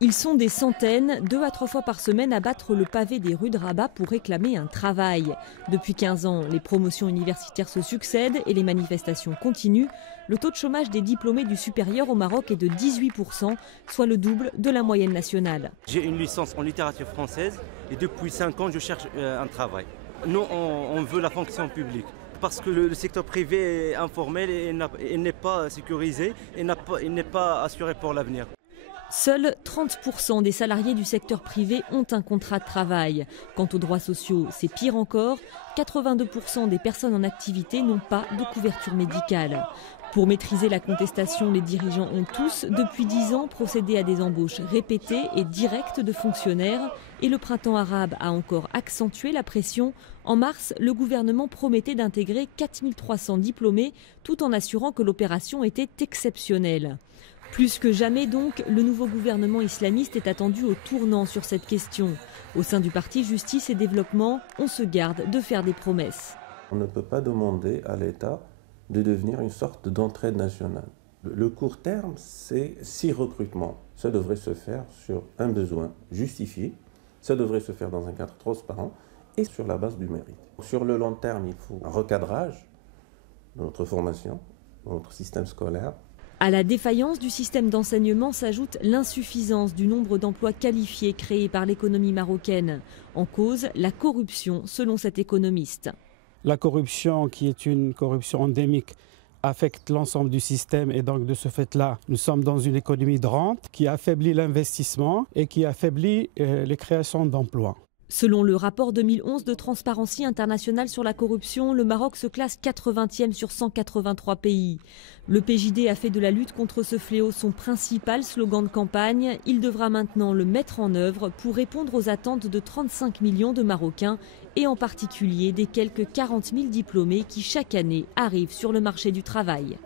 Ils sont des centaines, 2 à 3 fois par semaine, à battre le pavé des rues de Rabat pour réclamer un travail. Depuis 15 ans, les promotions universitaires se succèdent et les manifestations continuent. Le taux de chômage des diplômés du supérieur au Maroc est de 18%, soit le double de la moyenne nationale. J'ai une licence en littérature française et depuis 5 ans, je cherche un travail. Nous, on veut la fonction publique. Parce que le secteur privé est informel et il n'est pas sécurisé et il n'est pas assuré pour l'avenir. Seuls 30% des salariés du secteur privé ont un contrat de travail. Quant aux droits sociaux, c'est pire encore. 82% des personnes en activité n'ont pas de couverture médicale. Pour maîtriser la contestation, les dirigeants ont tous, depuis 10 ans, procédé à des embauches répétées et directes de fonctionnaires. Et le printemps arabe a encore accentué la pression. En mars, le gouvernement promettait d'intégrer 4300 diplômés, tout en assurant que l'opération était exceptionnelle. Plus que jamais donc, le nouveau gouvernement islamiste est attendu au tournant sur cette question. Au sein du parti Justice et Développement, on se garde de faire des promesses. On ne peut pas demander à l'État de devenir une sorte d'entraide nationale. Le court terme, c'est 6 recrutements. Ça devrait se faire sur un besoin justifié, ça devrait se faire dans un cadre transparent et sur la base du mérite. Sur le long terme, il faut un recadrage de notre formation, de notre système scolaire. À la défaillance du système d'enseignement s'ajoute l'insuffisance du nombre d'emplois qualifiés créés par l'économie marocaine. En cause, la corruption, selon cet économiste. La corruption, qui est une corruption endémique, affecte l'ensemble du système et donc de ce fait-là, nous sommes dans une économie de rente qui affaiblit l'investissement et qui affaiblit les créations d'emplois. Selon le rapport 2011 de Transparency International sur la corruption, le Maroc se classe 80e sur 183 pays. Le PJD a fait de la lutte contre ce fléau son principal slogan de campagne. Il devra maintenant le mettre en œuvre pour répondre aux attentes de 35 millions de Marocains et en particulier des quelques 40 000 diplômés qui chaque année arrivent sur le marché du travail.